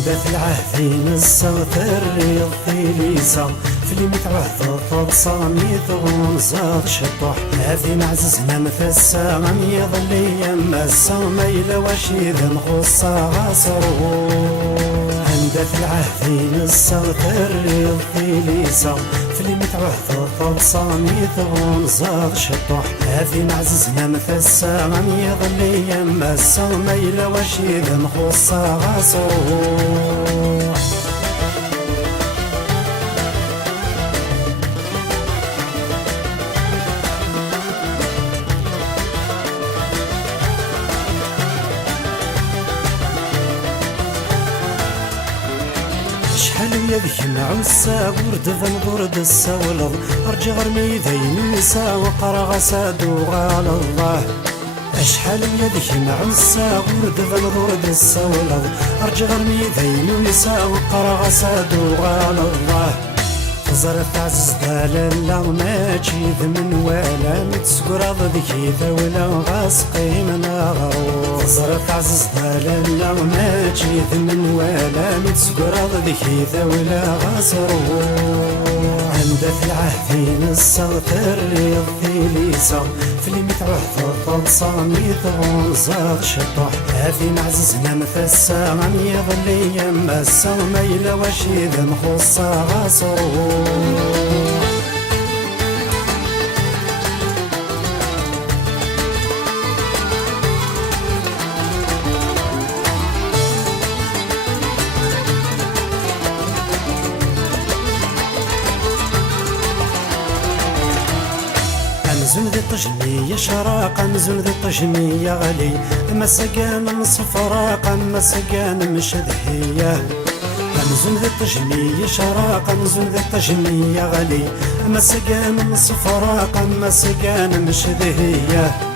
عندك العهدين الصغر الضيليسة في اللي متعهد فرصاني تغنزاد شطوح هذي نعززنا مثسا غم يظل يما السميل وشيد مخصة غصرو عندك العهدين الصغر الضيليسة في اللي متعهد فرصاني تغنزاد شطوح هذي نعززنا مثسا غم يظل يما السميل وشيد مخصة غصرو شحال يذك نعوسا ورد ذنبرد السولض ارجع غرمي ذين نسا وقرا غسادو غال الله شحال يذك نعوسا ورد ذنبرد السولض ارجع غرمي ذين نسا وقرا غسادو غال الله زرت عزز دالا ما تشيد من ولا متسكر ذكي ولا غاسقي من غرو زرت عزز دالا ما تشيد من ولا متسكر ذكي ولا غاسرو عندك العهدين الصغر الضيليسة في اللي متعهد فرصاني تغنزاد شطوح هذي نعززنا مثسا غم يظل يما السميل وشيد مخصة غصرو أمزون ذي الطجمية شراق أمزون ذي الطجمية غلي أما سقان مصفراق أما سقان مشدهية أمزون ذي الطجمية شراق أمزون ذي الطجمية غلي أما سقان مصفراق أما سقان مشدهية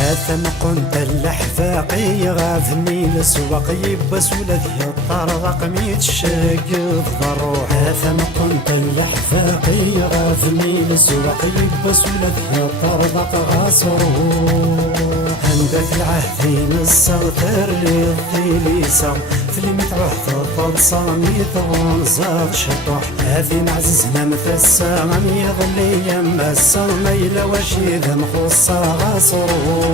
أثم كنت اللحفاقي غافني لسواق يبس ولا ذي الطرق ميت شاقف ضروح أثم كنت اللحفاقي غافني لسواق يبس ولا ذي الطرق غاصروح عندك العهدين الصغر الضيليسة في اللي متعهد فرصاني تغنزاد شطوح هذي نعززنا مثسا غم يظل يما السميل وشيد مخصة غصروح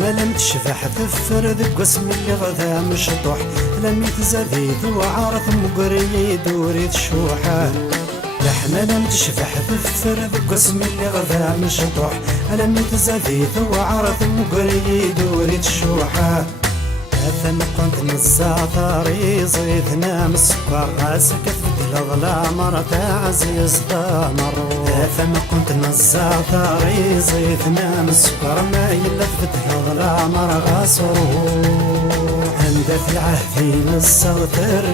ما لم تشفح ذفر ذك اسم اللي غدا مشطوح لم يتزاديد وعارض مقري دوري تشوحه لحنا لم تشفح ذفر ذك اسم اللي غدا مشطوح لم يتزاديد وعارض مقري دوري تشوحه أثم كنت نزاطري زيدنا مسكر سكت بدل ظلام رتا عزيز دامر أثم كنت نزاطري زيدنا مسكر ما يلف بدل ظلام رغاسرو عندك العهدين الصغر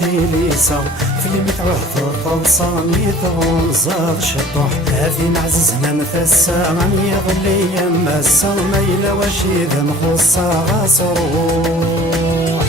الضيليسة في اللي متعهد فرصاني تغنزاد شطوح هذي نعززنا مثسا غم يظل يما السميل وشيد مخصة غصرو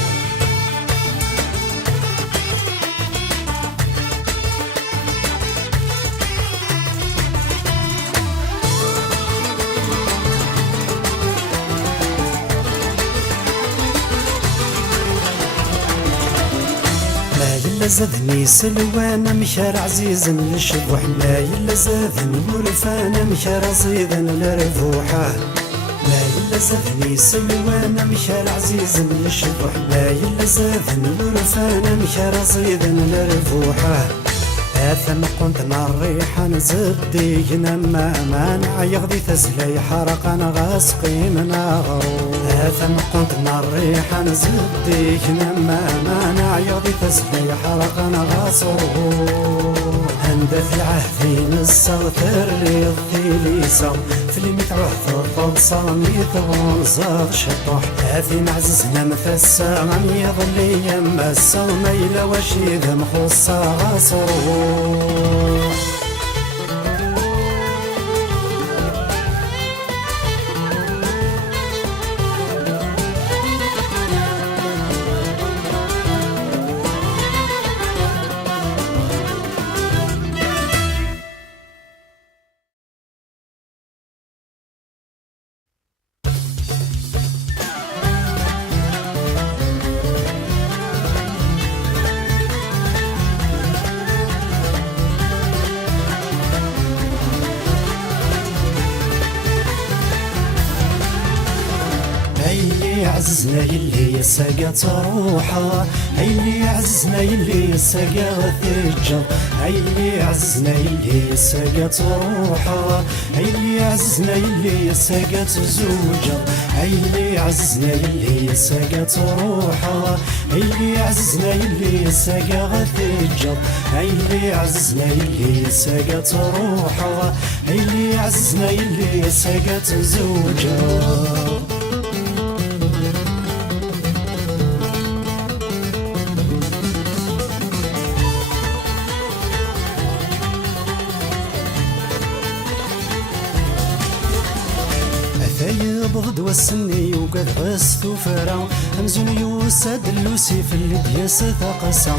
ما يلا زادني سلوان مشار عزيز للشبوح ما يلا زادني ورفان مشار عزيز للرفوحه ما يلا زادني سلوان مشار عزيز للشبوح ما يلا زادني ورفان مشار عزيز للرفوحه أثم كنت نريحا زبدي نما مانع يغذي تزلي حرقا غاسقي من غرو أثم كنت نريحا زبدي نما مانع يغذي تزلي حرقا غاسقو عندك العهدين الصغر الضيليسة في اللي متعهد فرصاني تغنزاد شطوح هذي نعززنا مثسا غم يظل يما السميل وشيد مخصة غصرو اللي عززنا يلي يساقى تروحا، هاي اللي عززنا يلي يساقى غثيجر، هاي اللي عززنا يلي يساقى تروحا، هاي اللي عززنا يلي يساقى تزوجا، هاي اللي عززنا يلي يساقى تروحا، هاي اللي عززنا يلي يساقى غثيجر، هاي اللي عززنا يلي يساقى تروحا، هاي اللي عززنا يلي يساقى تزوجا. ثايب ضد والسني وقد غس ثوفرا، همزون يوسد اللوسي في اللي دياس ثقسا.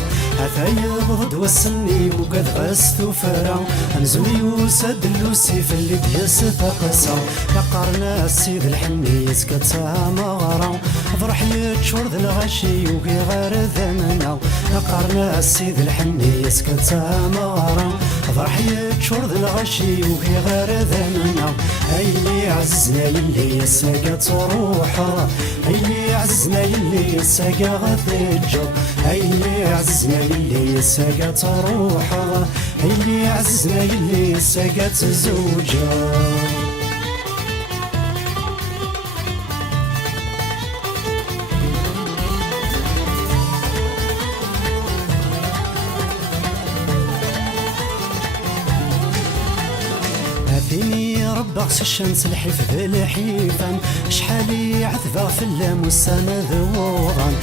ثايب ضد والسني وقد غس ثوفرا، همزون يوسد اللوسي في اللي دياس ثقسا. لقرنا السيد الحني يسكتها مغرا، فرح يتشور ذا الغشي وقي غير ذمنا. لقرنا السيد الحني يسكتها مغرا، فرح يتشور ذا الغشي وقي غير ذمنا. هاي اللي عززنا يلي يساقى تروحا، هاي اللي عززنا يلي يساقى غثيجر، هاي اللي عززنا يلي يساقى تروحا، هاي اللي عززنا يلي يساقى تزوجا. فيني ربغس الشمس الحفظ الحيفان، شحالي عذبة في اللام والسما ذوضان.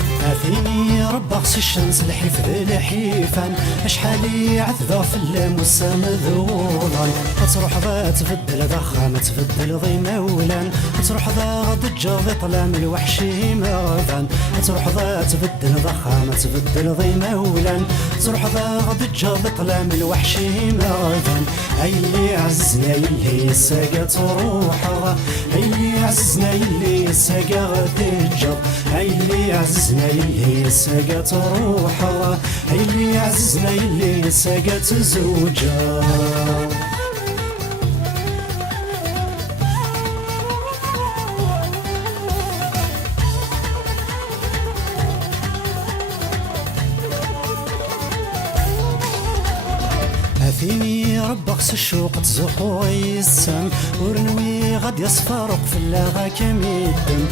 فيني ربغس الشمس الحفظ الحيفان، شحالي عذبة في اللام والسما ذوضان. تروح ذا تبدل ضخا ما تبدل ضي مولان، تروح ذا ضجة ضي طلام الوحشي مغفان. تروح ذا تبدل ضخا ما تبدل ضي مولان، تروح ذا ضجة ضي طلام الوحشي مغفان. هاي اللي عززنا يلي يساقى تروحا، هاي اللي عززنا يلي يساقى غثيجر، هاي اللي عززنا يلي يساقى تروحا، هاي اللي عززنا يلي يساقى تزوجا. فيني ربغس الشوق تزقو يسام، ورنوي غد يصفرق في اللاغا كميدم.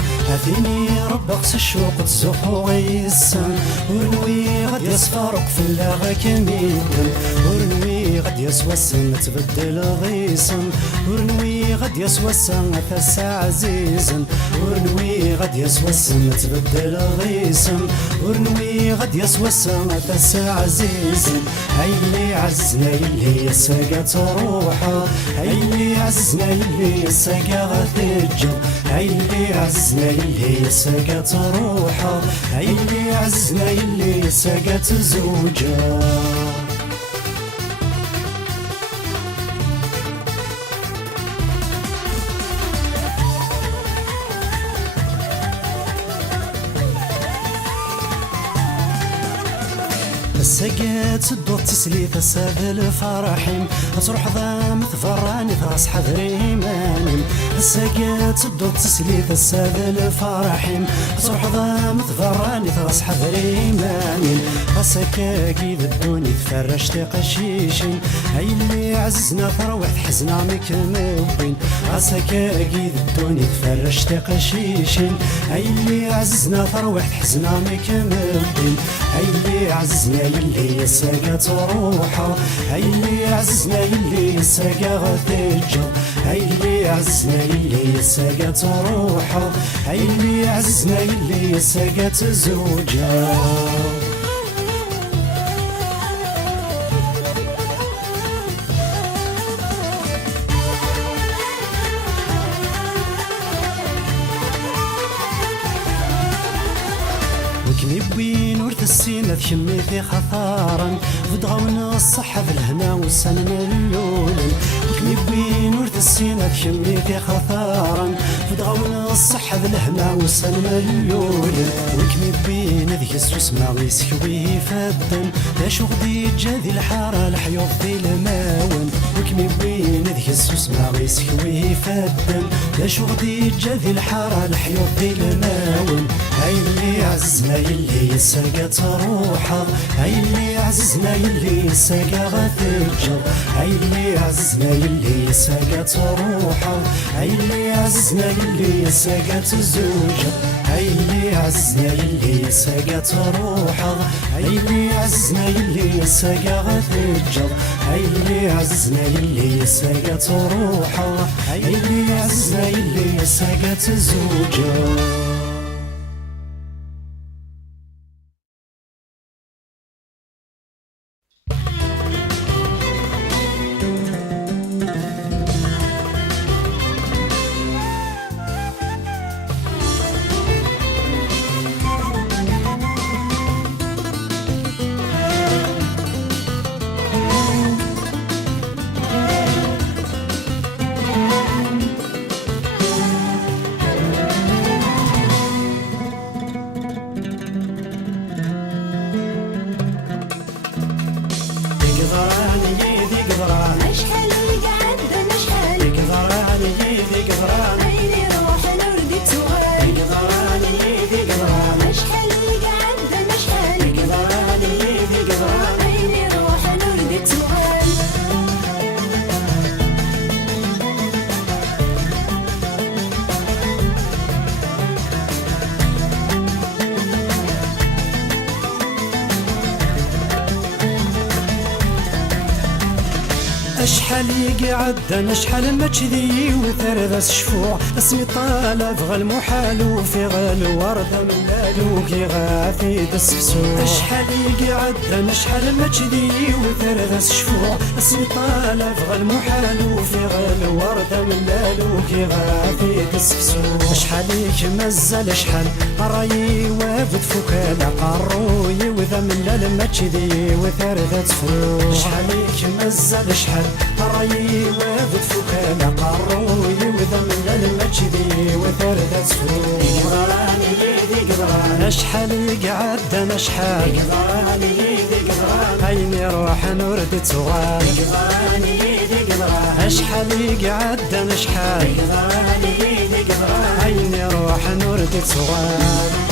فيني ربغس الشوق تزقو يسام، ورنوي غد يصفرق في اللاغا كميدم. ورنوي غد يسوى السن تبدل ضيسم، ورنوي غد يسوى السن ثسا عزيزا. ورنوي غد يسوى السن تبدل ضيسم، ورنوي غد يسوى السن ثسا عزيزا. هاي اللي عزنا يلي يساقى تروحا، هاي اللي عزنا يلي يساقى غثيجا، هاي اللي عزنا يلي يساقى تروحا، هاي اللي عزنا يلي يساقى تزوجا. الساقات تدور تسليت الساد الفرحيم، تروح ذا مثفراني ثراس حذري مانيم. الساقات تدور تسليت الساد الفرحيم، تروح ذا مثفراني ثراس حذري مانيم. السكاكي ذدوني تفرش تقشيشين، هاي اللي عززنا ثروح حزنا مكموين. السكاكي ذدوني تفرش تقشيشين، هاي اللي عززنا ثروح حزنا مكموين. هاي اللي عززنا يلي يساقى تروحا، هاي اللي عززنا يلي يساقى غثيجا، هاي اللي عززنا يلي يساقى تروحا، هاي اللي عززنا يلي يساقى تزوجا. وكني بوين ورث السينة ثكمي في خطارا، فدغون الصحة بالهنا والسنة اللولن. وكني بوين ورث السينة ثكمي في خطارا، فدغون الصحة بالهنا والسنة اللولن. وكني بوين ذيك السوسمة يسكويه فدن، لا شغدي جاذي الحارة الحيوط في الماون. مي وين ذي السوس ما غيسكوي فادم لا شو غدي جا ذي الحارة الحيوط ذي الماون هاي اللي عزنا يلي يساقا تروحه هاي اللي عزنا يلي يساقا غتجر هاي اللي عزنا يلي يساقا تروحه هاي اللي عزنا يلي يساقا تزوجه هاي اللي عزنا يلي يساقا تروحه هاي اللي عزنا يلي يساقا غتجر هاي اللي عزنا يلي يساقا تروحه هاي اللي عزنا يلي يساقا تزوجه. اشحال يقعد شحال ما كذي وثرى شفوع اسمي طالع بغى المحال وفي غال وردة ملالو كي غافي دسفسوع اشحال يقعد شحال ما كذي وثرى شفوع اسمي طالع بغى المحال وفي غال وردة ملالو كي غافي دسفسوع اشحاليك مازال شحال رايي وابد فكالا قروي وذا ملال ما كذي وثرى تفوع اشحاليك مازال شحال رايي وابد فكالا قروي وذا ملال ما كذي وثرى تفوع قدراني ذي قدراني اشحال يقعد انا شحال قدراني ذي قدراني هيني روح نورد تغال قدراني ذي قدراني اشحال يقعد انا شحال قدراني ذي قدراني هيني روح نورد تغال.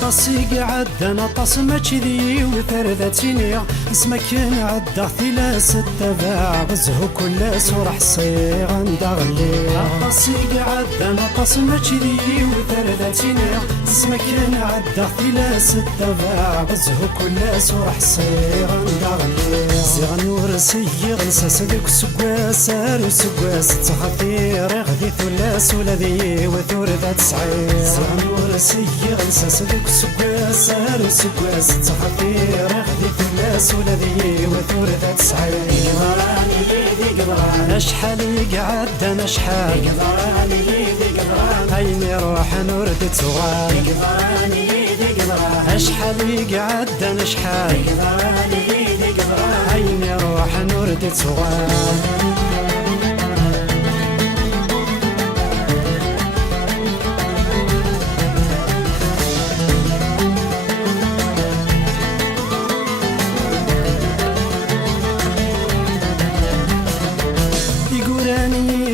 طاسي قعد انا طاس ما كذي وثرذا تينيا اسمك نعدى ثلا ستة باع بزهو كل سورح صيغ عندها غلي طاسي قعد انا طاس ما كذي وثرذا تينيا اسمك نعدى ثلا ستة باع بزهو كل سورح صيغ عندها غلي صيغ نور سيغ نساس ذيك سكواس سالو سكواس تخفير غذي ثلاث ولذي وثورذا تسعير صيغ نور سيغ نساس ذيك سكواس سالو سكواس تخفير غذي ثلاث ولذي وثورذا تسعير قدراني ذي قدراني اشحال يقعد انا شحال قدراني ذي قدراني هيني روح نورد تغال قدراني ذي قدراني اشحال يقعد انا شحال قدراني ذي قدراني هيني روح نورد تغال.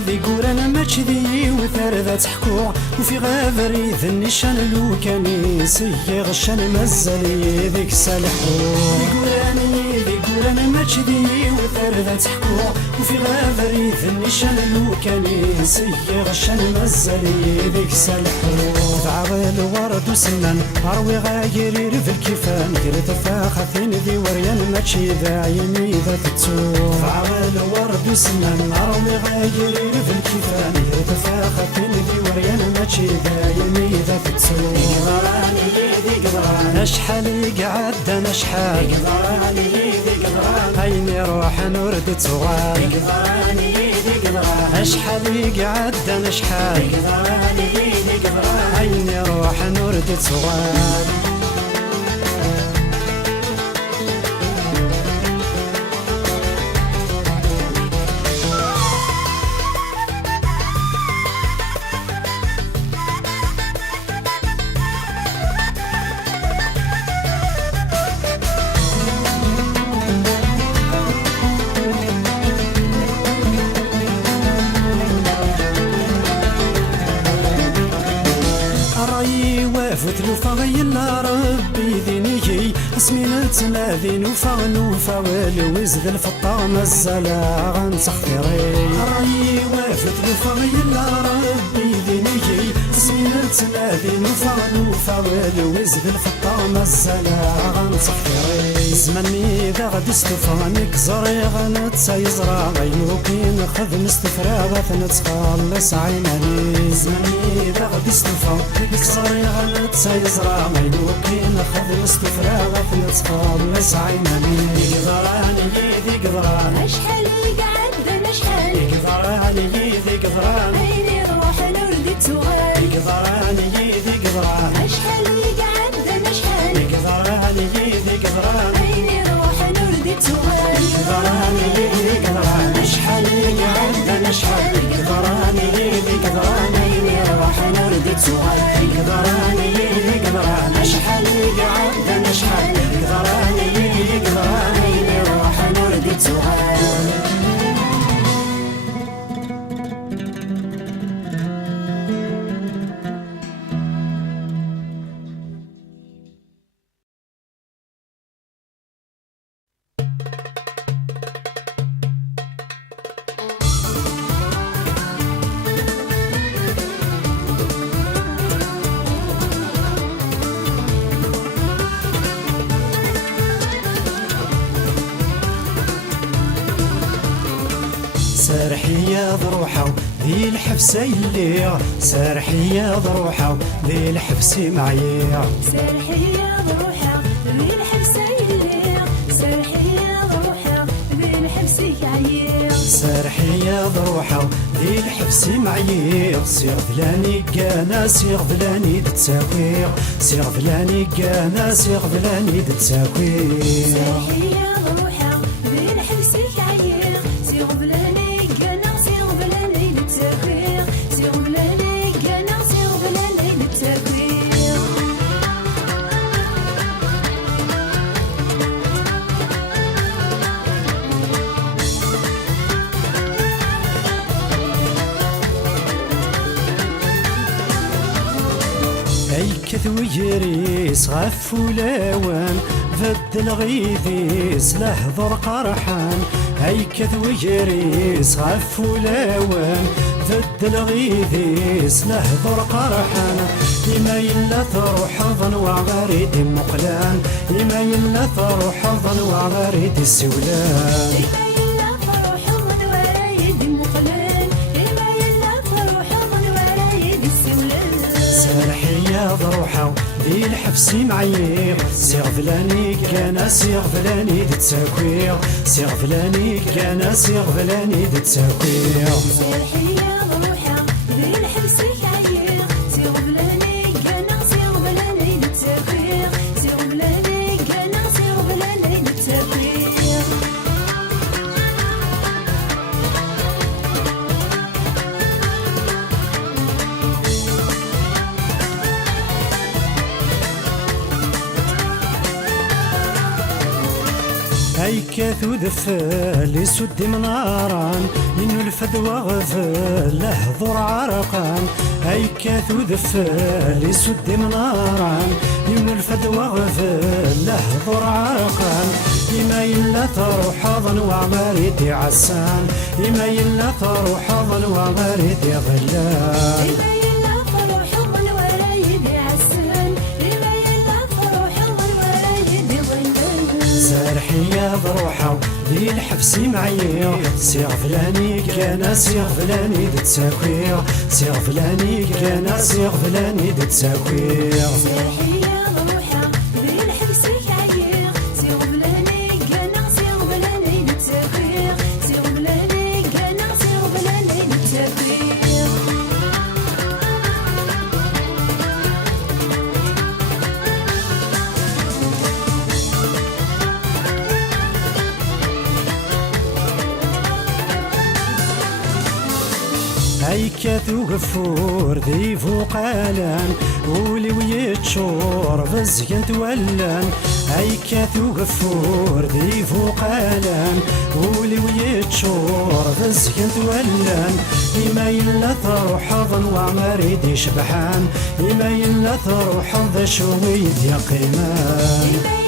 يقول ما كذي وثرذا تحكوع وفي غابري ذا النشان لوكاني سيغ الشان مزالي ذيك سالحو يقول انا ما كذي وثرذا تحكوع وفي غابري ذا النشان لوكاني سيغ الشان مزالي ذيك سالحو تعب الورد وسنان اروي غايري في الكيفان قلت فاخذين ذي وريان ما تشيذا يمي ذا تتسوع تعب الورد وسنان اروي غايري في الكيفان يتفاخر في وريان ما تشيذا يمي ذا تتسوع قدراني ذي قدراني اشحال يقعد انا شحال قدراني ذي قدراني هيني روح نورد تغال قدراني ذي قدراني اشحال يقعد انا شحال عيني روح نورد صغار وافت لوفا يلا ربي ذينيكي اسمي نتلاذي نوفا نوفا والوزد الفطا مزالا غنتخفيري رايي وافت لوفا يلا ربي ذينيكي اسمي نتلاذي نوفا نوفا والوزد الفطا مزالا غنتخفيري زماني ذا غادي استفانك زري غنتسا يزرع غيوكي نخذ مستفراغ نتخلص عيناني زماني ذا غادي استفانك زري غنتسا يزرع غيوكي نخذ مستفراغ نتخلص عيناني يقدراني يدي قدران اشحال يقعد انا شحال يقدراني يدي قدران عيني روح نورد صغار يقدراني يدي قدران اشحال يقعد انا شحال يقدراني يدي قدران عيني روح نورد صغار يقدراني يدي قدران اشحال يقعد انا شحال يقدراني يدي قدران عيني روح نورد صغار يقدراني يدي قدران اشحال يقعد انا شحال يقدراني يدي قدران عيني روح نورد صغار سارحية ضروحة ذي الحبسة اللي سارحية ضروحة ذي الحبسة معايا سرحية ضروحة ذي الحبسة الليل سرحية ضروحة ذي الحبسة عيير سارحية ضروحة ذي الحبسة معايا سير فلاني كانا سير فلاني دتساكوير سير فلاني كانا سير فلاني دتساكوير سرحية ضروحة ذي الحبسة عيير سير بلاني كنا سير بلاني للتكوير سير بلاني كنا سير بلاني للتكوير أي كثو يجريس غف ولاوان فد الغيثيس لحظر قرحان أي كثو يجريس غف ولاوان فد الغيثيس لحظر قرحان إما يلا تروح ظن وغريد مقلان إما يلا تروح ظن وغريد السولان إما يلا فرح من ورايد مقلان إما يلا فرح من ورايد السولان سارحية ضروحة ذي الحبسي معايير سير فلاني كان سير فلاني دتساكوير سير فلاني كان سير فلاني دتساكوير سرحية ضروحة ذي الحبسة عيير سير بلاني كنا سير بلاني للتكوير سير بلاني كنا سير بلاني للتكوير أي كاثو ذفال يسد مناران إنو الفدوى غفال له ضر عرقان أي كاثو ذفال يسد مناران إنو الفدوى غفال له ضر عرقان إما يلا تروح ظن وغريدي عسان إما يلا تروح ظن وغريدي غلان إما يلا فرح من ورايد عسان إما يلا فرح من ورايد ظلان سارحية ضروحة ذي الحبسي معايا سير فلاني كان سير فلاني دتساكوير سير فلاني كان سير فلاني دتساكوير سرحية ضروحة ذي الحبسة عيير سير بلاني كنا سير بلاني للتكوير سير بلاني كنا سير بلاني هيكاتو غفور ذي فوقالان ولي ويتشور بزين تولان هيكاتو غفور ذي فوقالان ولي ويتشور بزين تولان إما إلا تروح ظن وعمريد يشبحان إما إلا تروح ظن شويد يا قيمان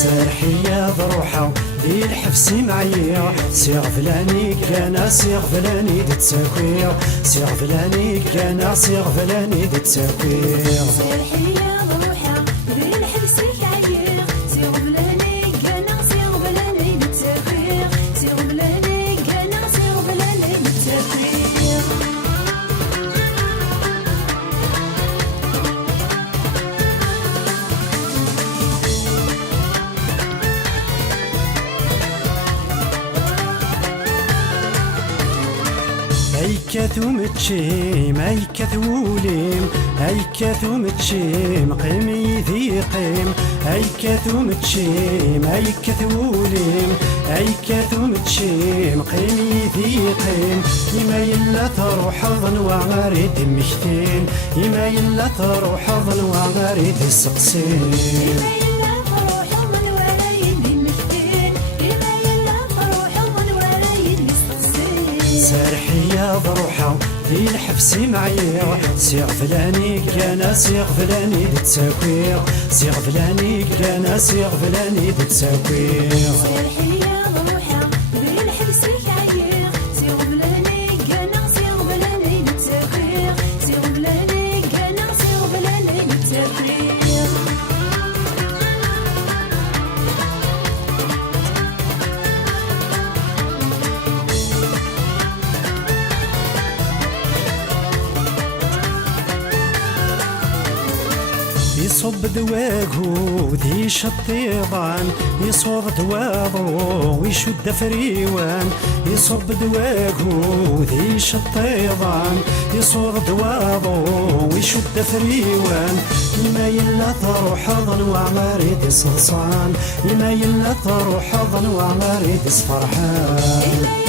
سرحية بروحة ذي الحفس معيا سيغ فلاني كان سيغ فلاني دتساكوير سيغ فلاني كان سيغ فلاني دتساكوير سرحية بروحة ذي الحفس معيا سيغ فلاني كان سيغ فلاني دتساكوير سيغ فلاني كان سيغ فلاني دتساكوير هيكاتو متشيم هيكاتو وليم هيكاتو متشيم قيمي ذي قيم هيكاتو متشيم هيكاتو وليم هيكاتو متشيم قيمي ذي قيم إما إلا تروح ظن وعمريد مشتين إما إلا تروح ظن وعمريد السقسين سرحية بروحة ذي الحفس معيا سيغ فلاني كان سيغ فلاني دتساكوير سيغ فلاني كان سيغ فلاني دتساكوير سرحية بروحة ذي الحفس معيا سيغ فلاني كان سيغ فلاني دتساكوير سيغ فلاني كان سيغ فلاني دتساكوير يصب دواقو ذي شطيضان يصور دواضو ويشد فريوان يصب دواقو ذي شطيضان يصور دواضو ويشد فريوان إما إلا تروح ظن وعمريد صلصان إما إلا تروح ظن وعمريد فرحان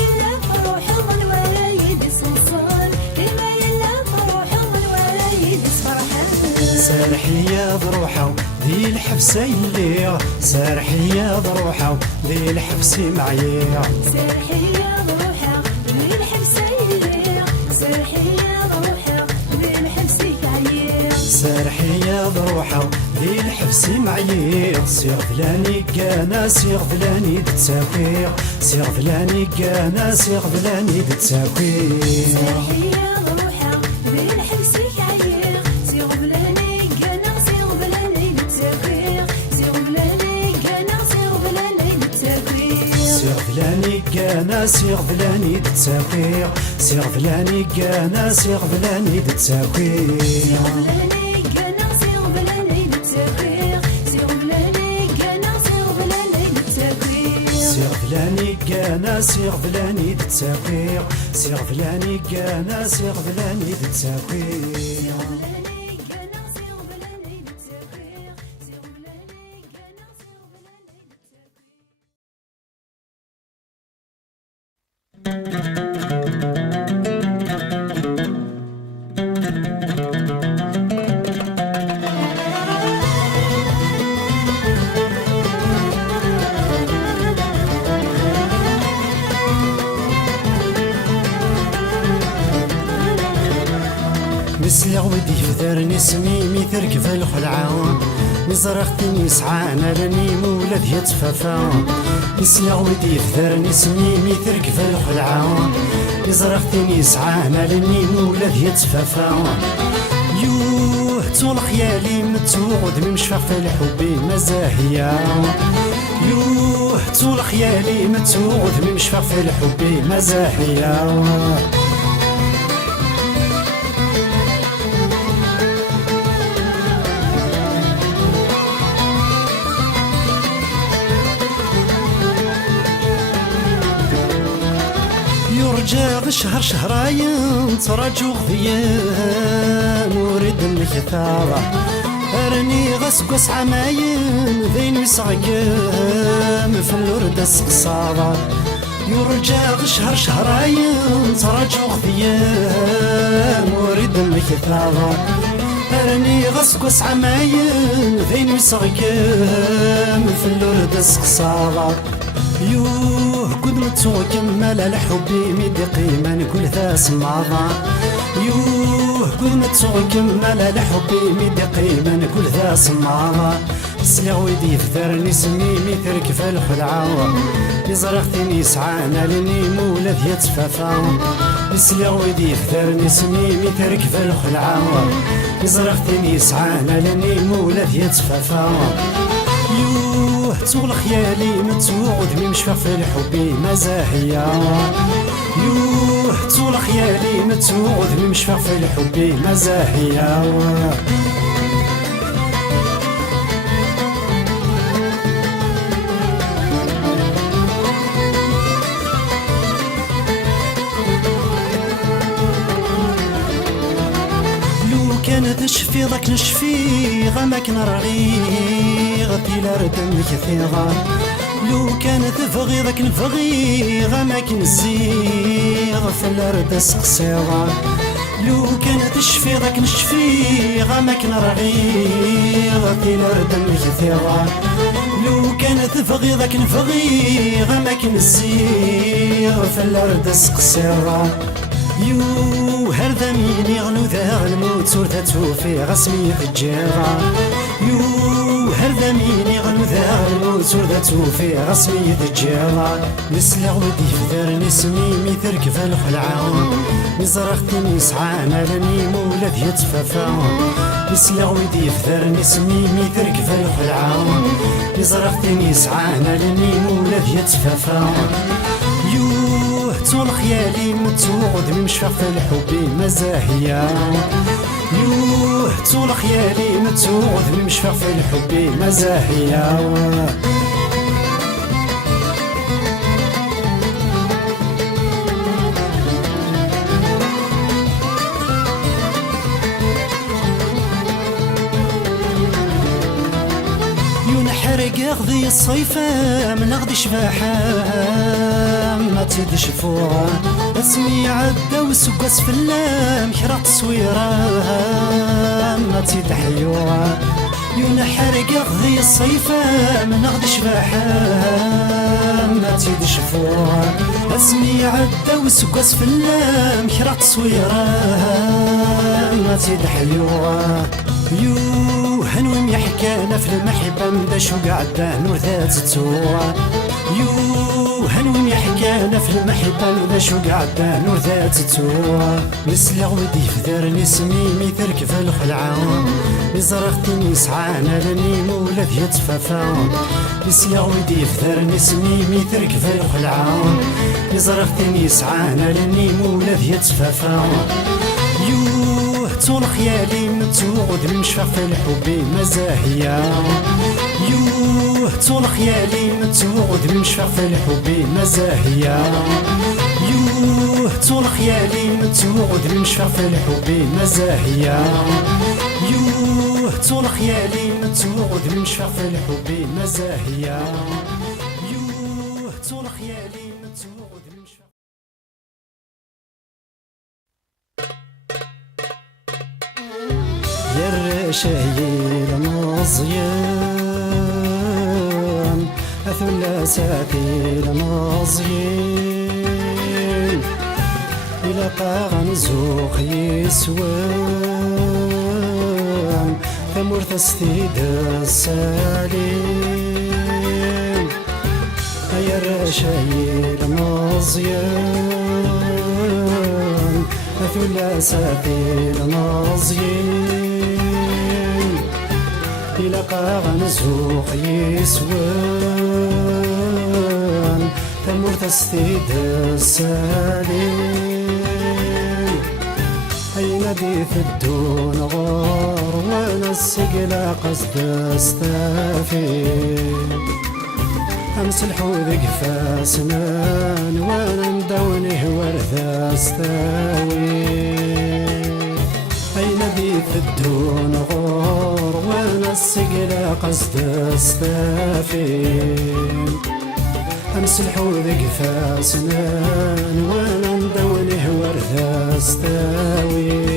سرحية بروحة ذي الحبس اللي سرحية بروحة ذي الحبس معيا سرحية بروحة ذي الحبس اللي سرحية بروحة ذي الحبس معيا سرحية بروحة ذي الحبس معيا سيغ فلاني كان سيغ فلاني دتساكوير سيغ فلاني كان سيغ فلاني دتساكوير سرحية بروحة ذي الحبس معيا سيغ فلاني كان سيغ فلاني دتساكوير سيغ فلاني كان سيغ فلاني دتساكوير سيغ فلاني كان سيغ فلاني دتساكوير سيغ فلاني كان سيغ فلاني دتساكوير سيغ فلاني كان سيغ فلاني دتساكوير سيغ فلاني كان سيغ فلاني دتساكوير نسيغ ودي فدارني سميمي تركب الخلعة نزرختني سعانا لاني مولد يتفافا نسيغ ودي فدارني سميمي تركب الخلعة نزرختني سعانا لاني مولد يتفافا يوه طول خيالي متوغد ممشفى في الحبي مزاهية يوه طول خيالي متوغد ممشفى في الحبي مزاهية يرجع شهر شهرين تراجو غيان وريد الكثارة أرني غسقس عماين ذين يسعقم في الورد سقصاضة يرجع شهر شهرين ترجع خيام وريد المكثاضة أرني غسقس عماين ذين يسعقم في الورد سقصاضة يوه كنت متوكمل الحبي ميدي قيمة نقول ذا سماضة يوه كنت متوكمل الحبي ميدي قيمة نقول ذا سماضة سلي ويدي فثرني سميمي تركف الخلعة يزرختني سعانا لني مولد يتفافا سلي ويدي فثرني سميمي تركف الخلعة يزرختني سعانا لني مولد يتفافا يوه طول خيالي متوعد مي مشفى في الحب مزاهية يوه طول خيالي متوعد مي مشفى في الحب مزاهية كانت نشفي ذاك نشفي غمك نرغي غطي لردم كثيرا لو كانت تبغي ذاك نبغي غمك نزيغ في الارض سقسيرا لو كانت تشفي ذاك نشفي غمك نرغي غطي لردم كثيرا لو كانت تبغي ذاك نبغي غمك نزيغ في الارض سقسيرا يو هرذا مين يغنو ذا الموت سورة توفي غسمي في الجيرة يو هرذا مين يغنو ذا الموت سورة توفي غسمي في الجيرة نسلع ودي في ذار نسمي مي تركف الخلعة نزرختني سعانا لني مولد يتفافا نسلع ودي في ذار نسمي مي تركف الخلعة نزرختني سعانا لني مولد يتفافا طول خيالي متوعد مشفى في الحب مزاهية يوه طول خيالي متوعد مشفى في الحب مزاهية ينحرق غذي الصيفة من غدي شفاحة ما تدش فوها اسمي عدى وسقس في اللام كرا تصويرة ما تدحيوها ينحرق غذي الصيفة من غدي شفاحة ما تدش فوها اسمي عدى وسقس في اللام كرا تصويرة ما تدحيوها يو هنوم يحكانا في المحبة مدا شو قعدا نور ذات التوى يو هنوم يحكانا في المحبة مدا شو قعدا نور ذات التوى نسلع ودي في دار نسميمي تركف الخلعة نزرختني سعانا لني مولد يتفافا نسلع ودي في دار نسميمي تركف الخلعة نزرختني سعانا لني مولد يتفافا يوه طول خيالي متوعد مشفى في الحب مزاهية يوه طول خيالي متوعد مشفى في الحب مزاهية يوه طول خيالي متوعد مشفى في الحب مزاهية يوه طول خيالي متوعد مشفى في الحب مزاهية يوه طول خيالي متوعد مشفى يا الرشايل مزيان ثلاثاتي المزيان إلى طاغن زوق يسوان ثمور تستيد السالين يا الرشايل مزيان ثلاثاتي المزيان إلى قاغن زوق يسوان ثمور تستيد السالين أين دي في الدون غار وانا السقلا قصد استافين أمس الحوذ قفاسنان وانا ندوني ورثة استاوي أين دي في الدون غار قصد استافين أنسلحو ذيك فاسنان وانا ندوني ورث استاوين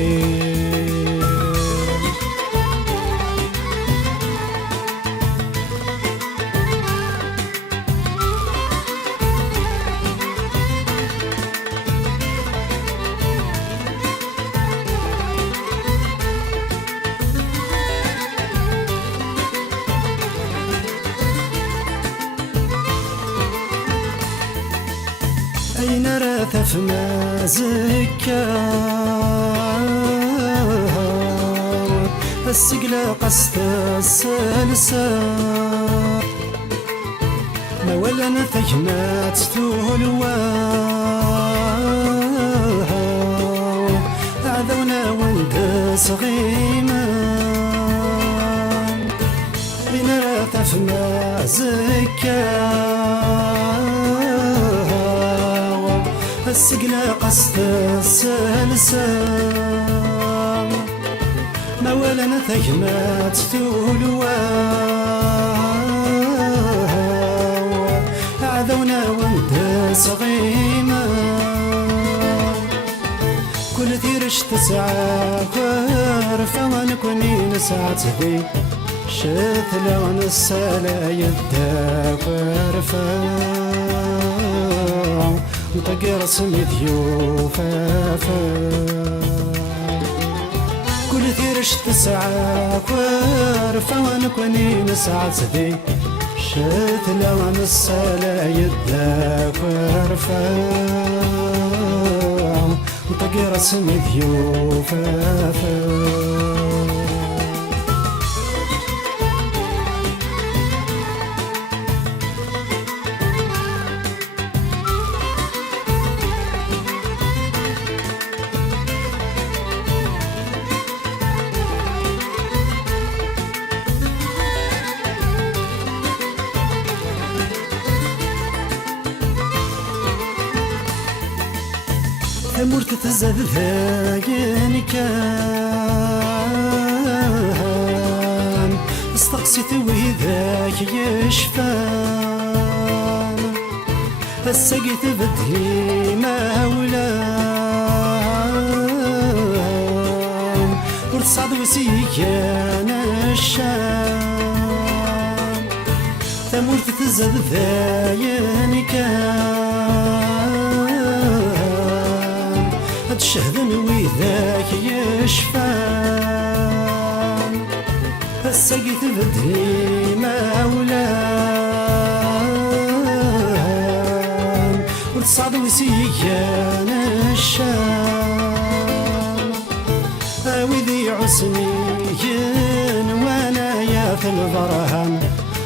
أين راث فما زكا السقلا قصد السلسال ما ولا نثجمات تولوا عذونا وندس غيمان أين راث فما زكا السقلا قصد السلسال ما ولا نثجمات تولوا عذونا وندس غيما كل ثيرش تسعى كرفة ونكوني نسعى تذي شث لون السلا يدا كرفة نطق رسمي ذيوفافا كل ثيرش تسعى كرفة ونكوني نسعى تذي شث لون السلا يدا كرفة نطق رسمي ذيوفافا ثمرت تزاد ذاين كان استقسيت وذاك يشفان السقيت بدهي مولان ورتصعد وسيكان الشام ثمرت تزاد ذاين كان الشهد وذاك يشفان السقيت بدهي مولان وتصعد وسيكان الشام وذي عسنيين وانا يا في البرهان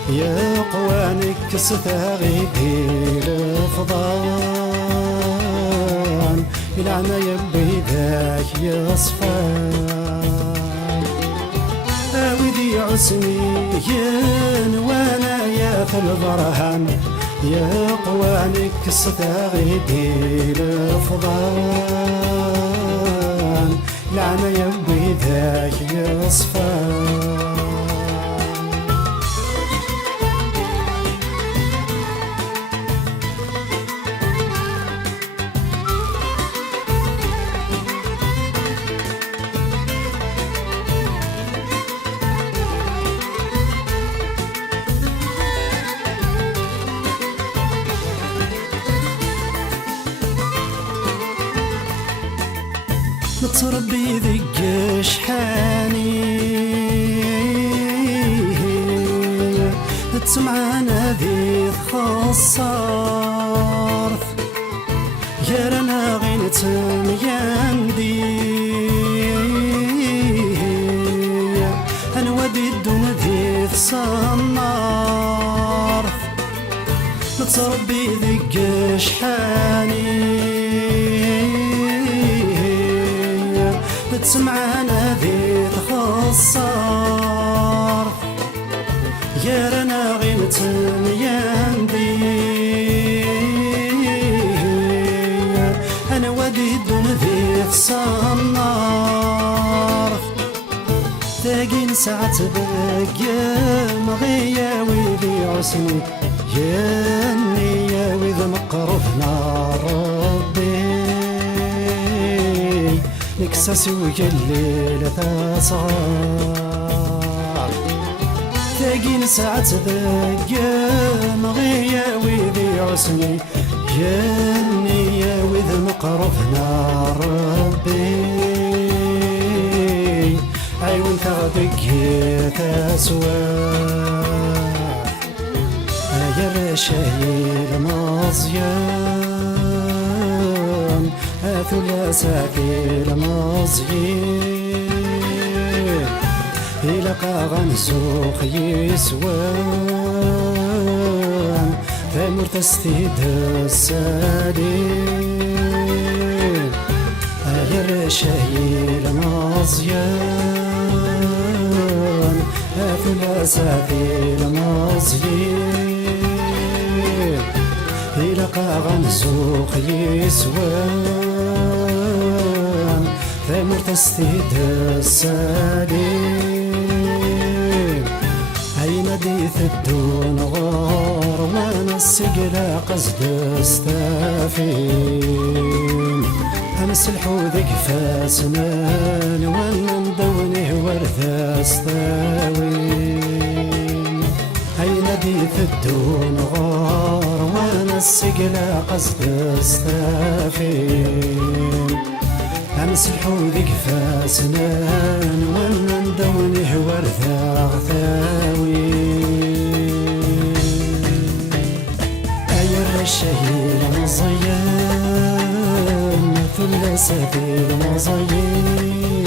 يا قوانك ستغيدي الافضال العنا يبي ذاك يصفان وذي عسنيين وانا يا في البرهان يا قوانك ستغيدي الافضال العنا يبي ذاك يصفان نتربي ذيك شحاني تسمعنا ذي خصارث يا رنا غينت يندي انا ودي الدون ذي صنارث نتربي ذيك شحاني تسمعنا ذي تخصر يا رنا غيمة يندي أنا ودي الدون ذي تصنر تاقين ساعة بقى مغيا وذي عسني ياني يا وذ مقربنا ربي نكساسي ويلي تصغار تاقين ساعة بقى مغيا وذي عسني ياني يا وذ مقربنا ربي عيون تغدقي تسوار يا رشايل مزيان ثلاثة المزيان إلى قاغن سوق يسوان ثمر تستيد السليم يا رشايل مزيان ثلاثة المزيان إلى قاغن سوق يسوان ثمر تستيد السليم أين ديث الدون غار وانا السقلا قصد استافين أمس الحوذق فاسمان وانا مدونه ورث استاوين أين ديث الدون غار وانا السقلا قصد استافين أمس الحوذق فاسنان وانا مدونه ورث غثاوين أيا الرشايل مزيان ثلاثة المزيان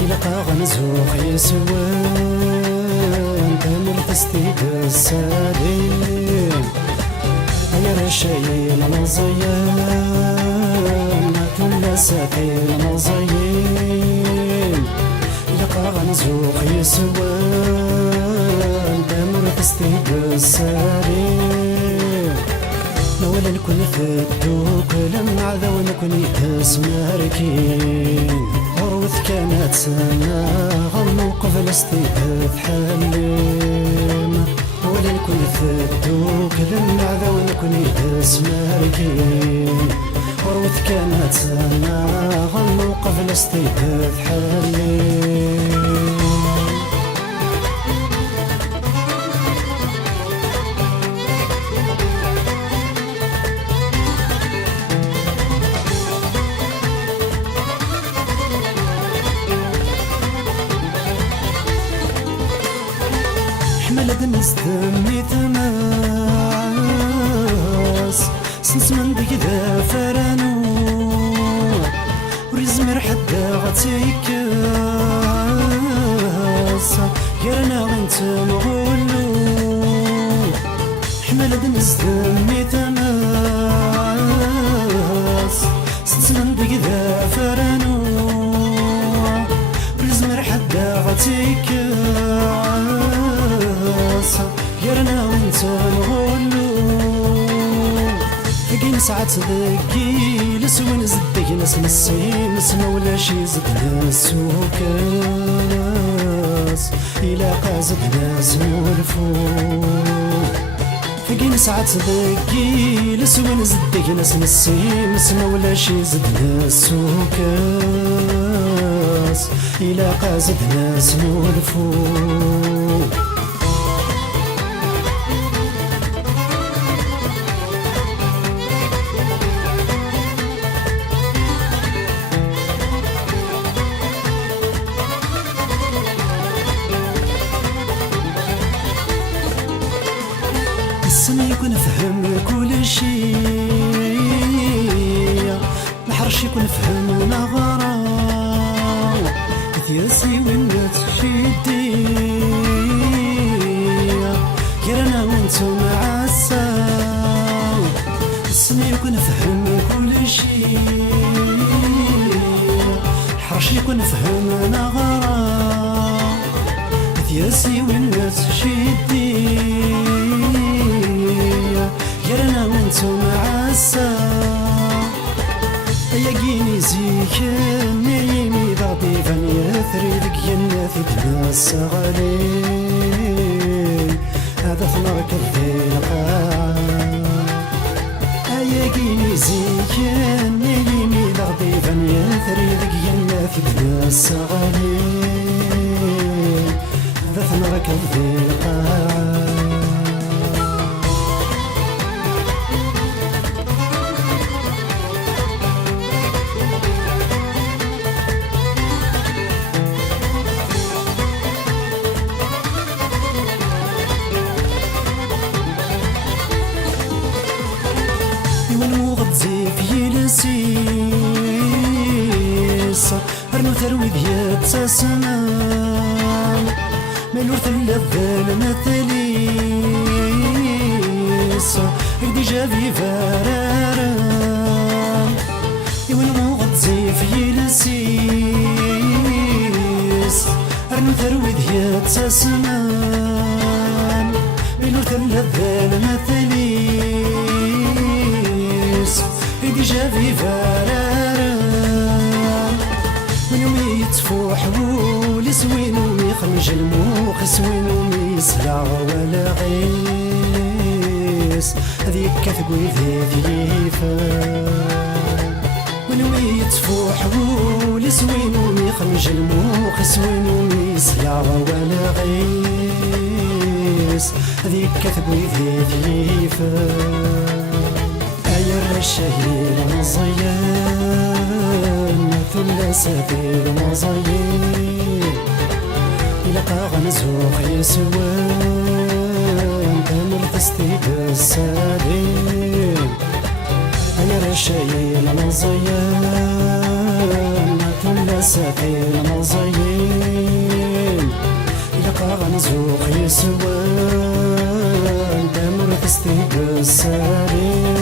إلى قاغن زوخ يسوان تمر تستيد السليم أيا الرشايل مزيان ثلاثة المزيان إلى قاغن زوخ يسوان تمر تستيد السليم نولا نكون ثدوك لما عذا ونكون يتسماركين وروث كانت سنة غموقف الاستيقاظ حليم نولا نكون ثدوك لما عذا ونكون يتسماركين وروث كانت سنة غموقف الاستيقاظ حليم حملت نستمي تماس سنس من ديك ذا فرانو وريزمر حدا غتيكاس يرنا غنت مغلو حملت نستمي تماس سنس من ديك ذا فرانو وريزمر حدا غتيكاس يرنا وانت نغلو فقين ساعات ذكي لسوين زدك ناس نسيم نسمع ولا شي زدنا السوكاس إلا قازد ناس نولفو فقين ساعات ذكي لسوين زدك ناس نسيم نسمع ولا شي زدنا السوكاس إلا قازد ناس نولفو السن يكون فهم كل شيء الحرش يكون فهم نغرا ثياسي والناس شدي كيرانا وانتو مع الساو السن يكون فهم كل شيء الحرش يكون فهم نغرا ثياسي والناس شدي يرنا وانتو مع الساعة يا جيني زيك نيمي ضبي فاني ثري ذك ينا في الناس غالي هذا ثمرك في القاع أياكيني زيكن يليني لغضيفا يثري ذك ينا في الناس غالي هذا ثمرك في القاع زيف يلسيس أرنو تروي ديال تسنان مالور تلذل مثليس يدي جافي فراران يونو غد زيف يلسيس أرنو تروي ديال تسنان مالور تلذل مثليس يدي جافي فراران من يوم يتفوح ولي سوينو يخرج الموخ سوينو يسلع ولا غيس هذيك كثقوي ذيفان من يوم يتفوح ولي سوينو يخرج الموخ سوينو يسلع ولا غيس هذيك كثقوي ذيفان يا الشهير مزيان ثلاثة المزيان يلقى غنزوق يسوان تمر تستيق السليم يا الشهير مزيان ثلاثة المزيان يلقى غنزوق يسوان تمر تستيق السليم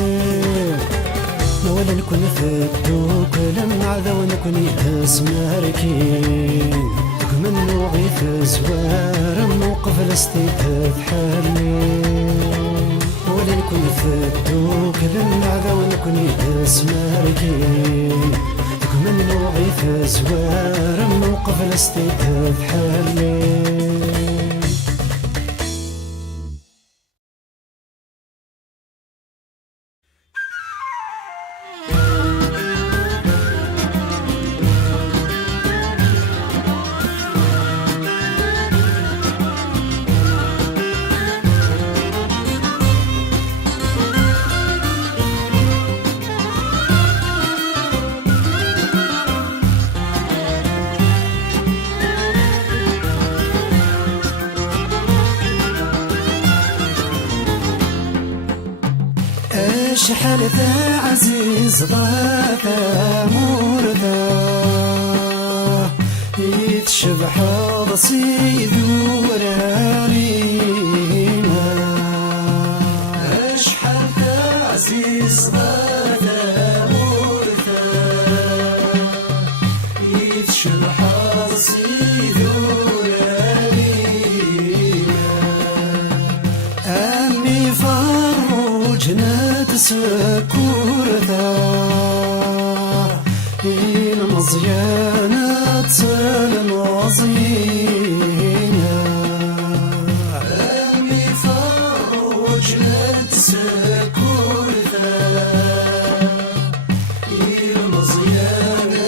ولا نكون فدوك لما عذا ونكون يتسماركين من نوغي في زوار موقف لستيت بحالين ولا نكون فدوك لما عذا ونكون يتسماركين من نوغي في زوار موقف لستيت بحالين شحال ذا عزيز ضاتا مردا يتشبح رصيد ورارينا شحال ذا عزيز ضاتا مردا يتشبح رصيد ورارينا أمي فروجنا سكورتا المزيانة المزينة أمي فروجنا سكورتا المزيانة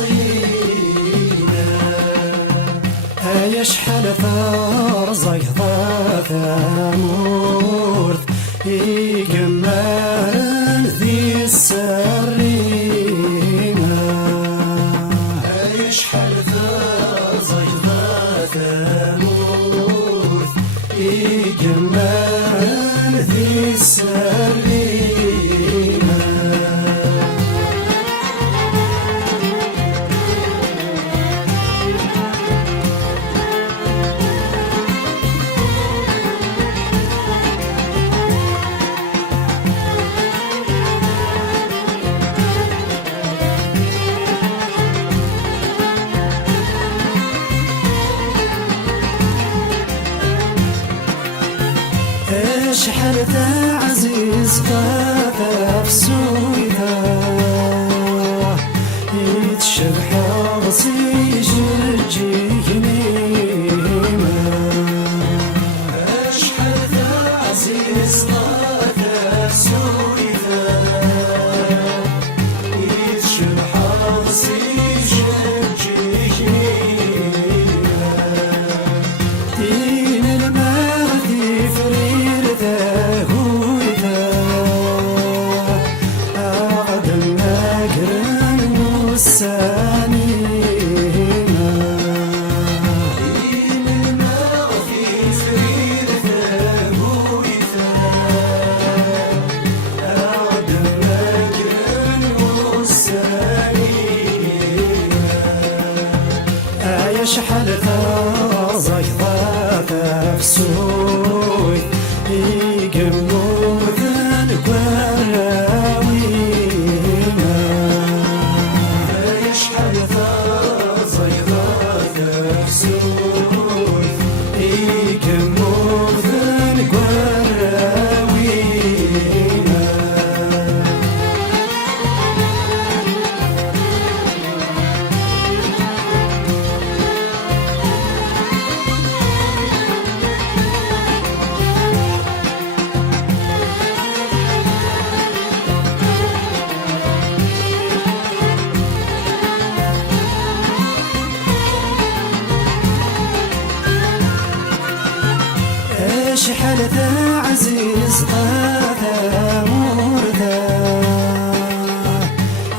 المزينة هيا شحال ثار زيضا ثمورت يجمرن ذي السرينة يشحل ثار زيضا ثمورت يجمرن ذي السرينة شحال ذا عزيز فاتا في سويتا يتشبح رصي شحال ثرزك ضاف فسوي يقمو ذن قراوينا شحال ثرزك ضاف فسوي يقمو ذن قراوينا شحال ذا عزيز غادا مردا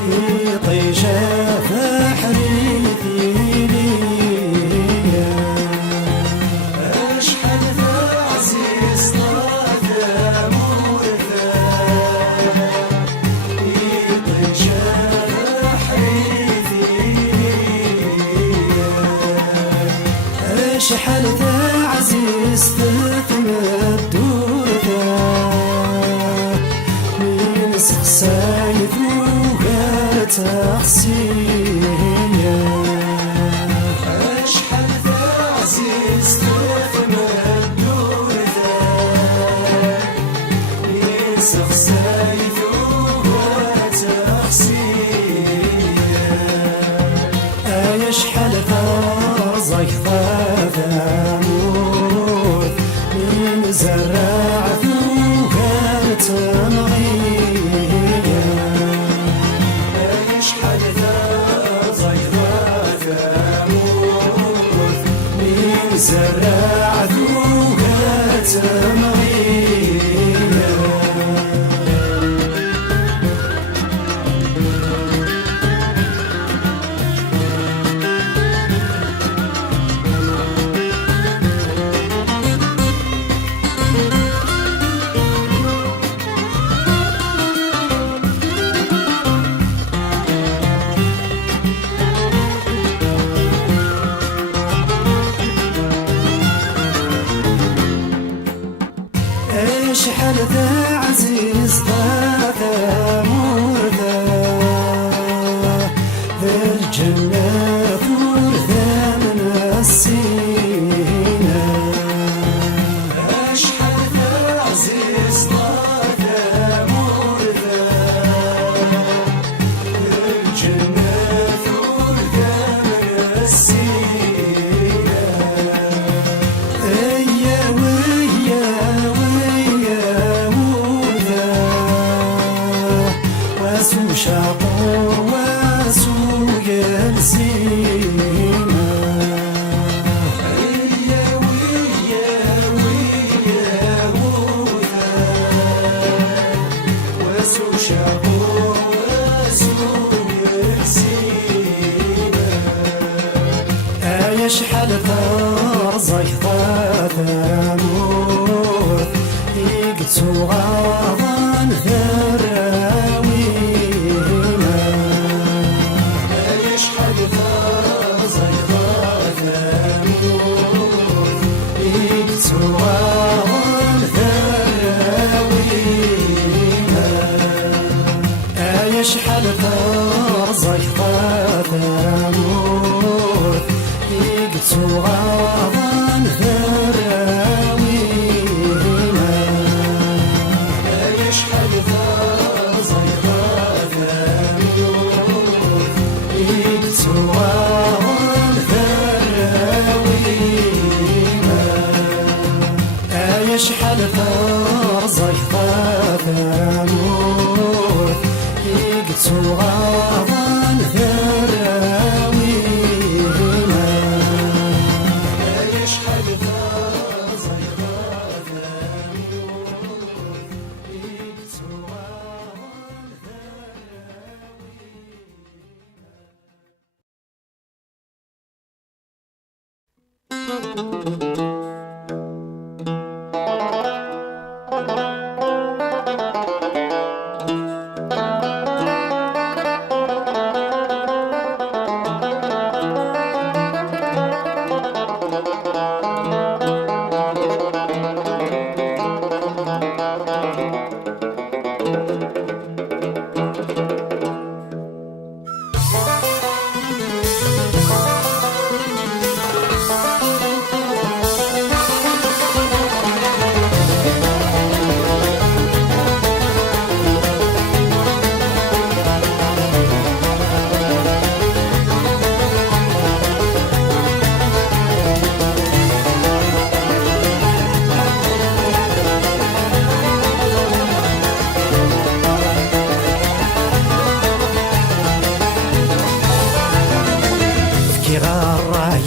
يطيجا فحريتي ليا شحال ذا عزيز غادا مردا يطيجا فحريتي ليا شحال ذا عزيز سايد وغير تغسية أشحال ذا عزيز تفهم الدور ذا ينسخ سايد وغير تغسية أشحال ذا رزق ذا موت من زرع وغير تنغية زرع ذوقها تمغينا شحال ذا عزيز ضاذا مردا ذا الجنة ورثا من السينا شحال ذا عزيز ضاذا مردا ذا الجنة ورثا من السينا شاقور وسوق الزينة ويا وسوق شاقور وسوق الزينة شحال ثرزك ضاف موت يقتو غاضن ذراوي شحال ثرزك ضاف موت يقتو غاضن ذراوينا شحال ثرزك ضاف موت يقتو غاضن ذراوينا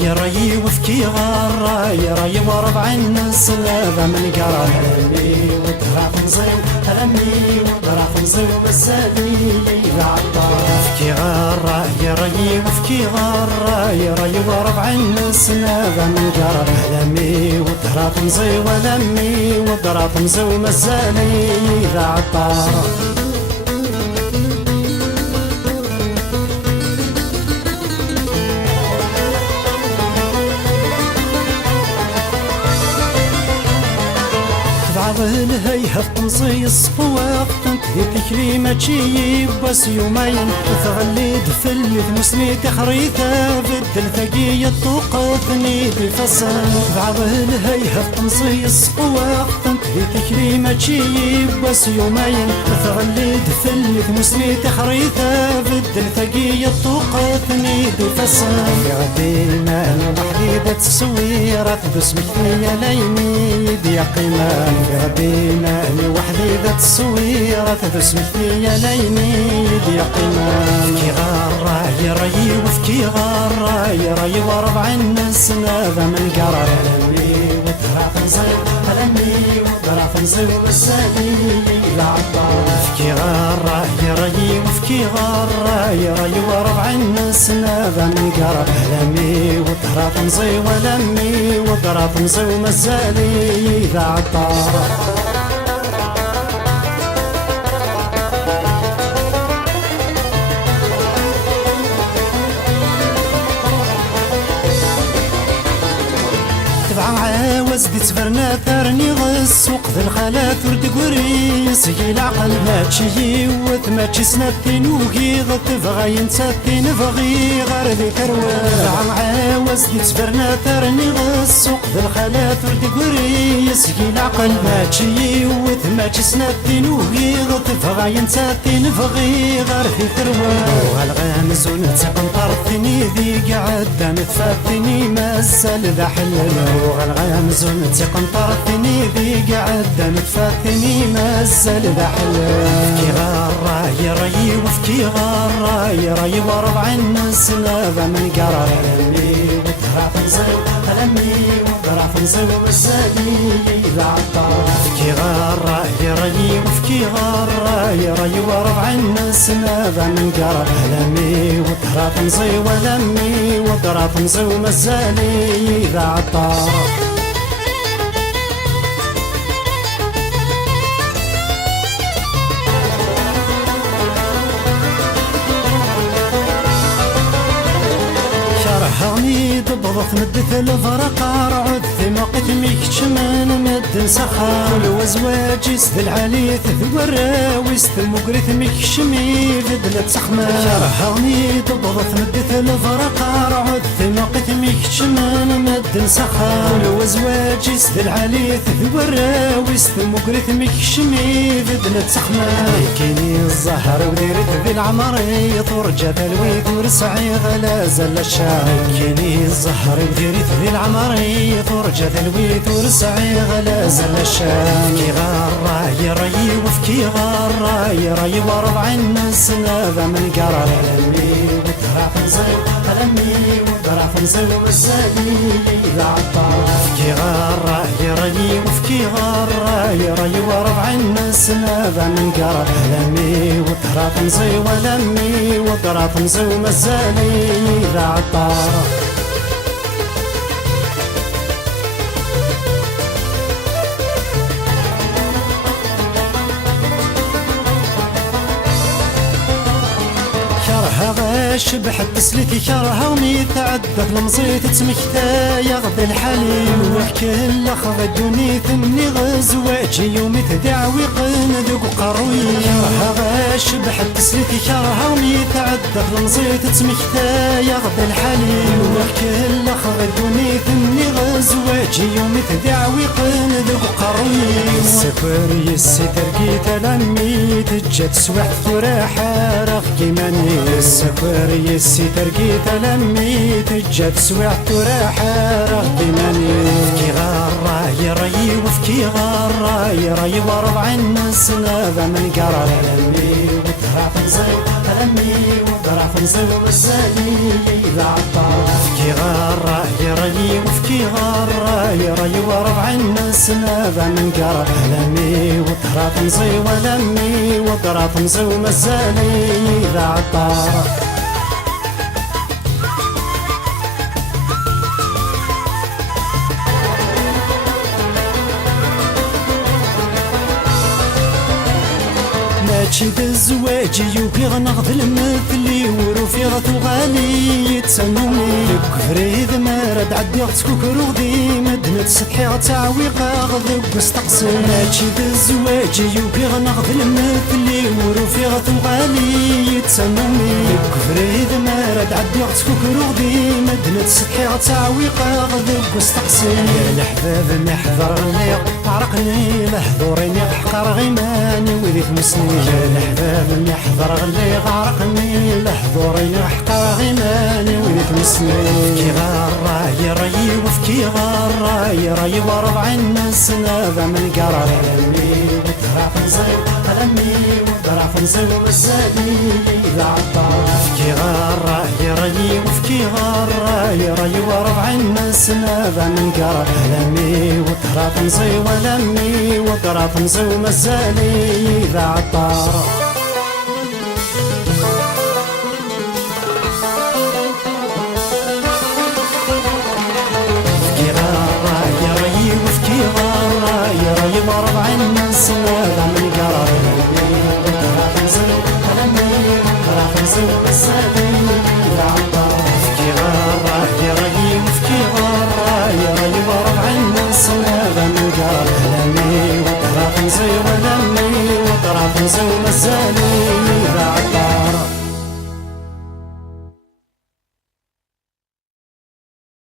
يا راي وفكي غارة يا راي وربع الناس هذا من قرا هلمي وطرا فنزيو هلمي وطرا فنزيو مسالي يا عطار وفكي غارة يا راي وفكي غارة يا راي وربع الناس هذا من قرا هلمي وطرا فنزيو هلمي وطرا فنزيو مسالي يا عطار الهي هالطنصي الصفواق تنتهي كلمة شي بس يومين تغلي دفلت مسني تخريثة بدل ثقية طوقتني بفسن بعض الهي هالطنصي الصفواق تنتهي كلمة شي بس يومين تغلي دفلت مسني تخريثة بدل ثقية طوقتني بفسن في غدينا وحديدة تصويرات باسمك يا ليمي دي قيمة غدينا وحدي ذات الصويرة باسمك يا ليمي دي قيمة كي غارة يا راي وفكي غارة يا راي وربع الناس هذا من قرار هلمي وطرا فنزيو هلمي وطرا فنزيو مسالي العطار وفكي غارة يا راي وفكي غارة يا راي وربع الناس هذا من قرار هلمي وطرا فنزيو هلمي وطرا فنزيو مسالي العطار عاوز دي تفرنا ثارني غس وقت الخالات ورد قريس هي العقل ماتشي يوث ماتشي سنتين وقيض تبغى ينساتين بغي غير ذي كروات عاوز دي تفرنا ثارني غس وقت الخالات ورد قريس هي العقل ماتشي يوث ماتشي سنتين وقيض تبغى ينساتين بغي غير ذي كروات وهالغامز ونتسقن طرفني ذي قعد نتفاتني مازال ذا حلل وغالغامز ونتسقن طرفني ذي قعد نتفاتني مازال ذا حلل كي غارة يا راي وفكي غارة يا راي وربع الناس هذا من قرار هلمي وطرا فنزيو هلمي وطرا فنزيو مسالي العطار وفكي غارة يا راي وفكي غارة يا راي وربع الناس هذا من قرار هلمي وطرا فنزيو هلمي وطرا فنزيو مسالي العطار شرحني ضبضت مدت الفرق رعد ثمقت ميك شمان مد سخا والوزواج سد العلي تذور ويست المقرث ميك شمي بدلت سخمة شرحني ضبضت مدت الفرق رعد ثمقت ميك شمان مد سخا والوزواج سد العلي تذور ويست المقرث ميك شمي بدلت سخمة كيني الزهر وديرت ذي العمري ترجى ثلويت ورسعي غلا زل الشاي كيني الزهر وديرت ذي العمري ترجى ثلويت ورسعي غلا زل الشام كي غارة يا راي وفكي غارة يا راي وربع الناس هذا من قرار هلمي وطرا فنزيو هلمي وطرا فنزيو مسالي العطار وفكي غارة يا راي وفكي غارة يا راي وربع الناس هذا من قرار هلمي وطرا فنزيو هلمي وطرا فنزيو مسالي العطار غاش بحد تسليتي كرها مي تعدك المزيت تمكتا يغضي الحليب وحكي الاخ غدوني ثمني غزواجي يومي تدعوي قندق قروي غاش بحد تسليتي كرها مي تعدك المزيت تمكتا يغضي الحليب وحكي الاخ غدوني ثمني غزواجي يومي تدعوي قندق قروي السفر يسيتر كيتا لمي تجات سواح ثورا حارق كيماني السفر يسيتر كيتا لمي تجات سواح ثورا حارق كيماني كي غارة يري وفكي غارة يري وربع الناس نابا من قرار لمي وطرع فنزي لمي وطرع فنزي ومسالي لعطار كي غارة يري وفكي غارة يري وربع الناس نابا من قرار لمي وطرع فنزي ولمي وطرع فنزي ومسالي لعطار ماشي بالزواج يوبي غنغض المثلي وروفي غتوغالي يتسنوني كفريد مراد عدي غتكوكرو غدي مدنة سطحي غتعويقا غذب وستقسم ماشي بالزواج يوبي غنغض المثلي وروفي غتوغالي يتسنوني كفريد مراد عدي غتكوكرو غدي مدنة سطحي غتعويقا غذب وستقسم يا الحباب محضر غليق عرقني لحضوريني حقر غيماني وذي تمسني يا الحباب يحضر غلي غرقني لحضوري يحقر غيماني وذي تمسني كي غارة يري وفكي غارة يري وربع الناس نابا من قرار لمي وطرع فنزي لمي وطرع فنزي ومسالي لعطار كي غارة يري وفكي غارة يري وربع الناس نابا من قرار لمي وطرع فنزي ولمي وطرع فنزي ومسالي لعطار يري وربع الناس نابا من قرار وطرع فنزي لمي وطرع فنزي ومسالي لعطار كي غارة يري وفكي غارة يري وربع الناس نابا من قرار لمي وطرع فنزي ولمي وطرع فنزي ومسالي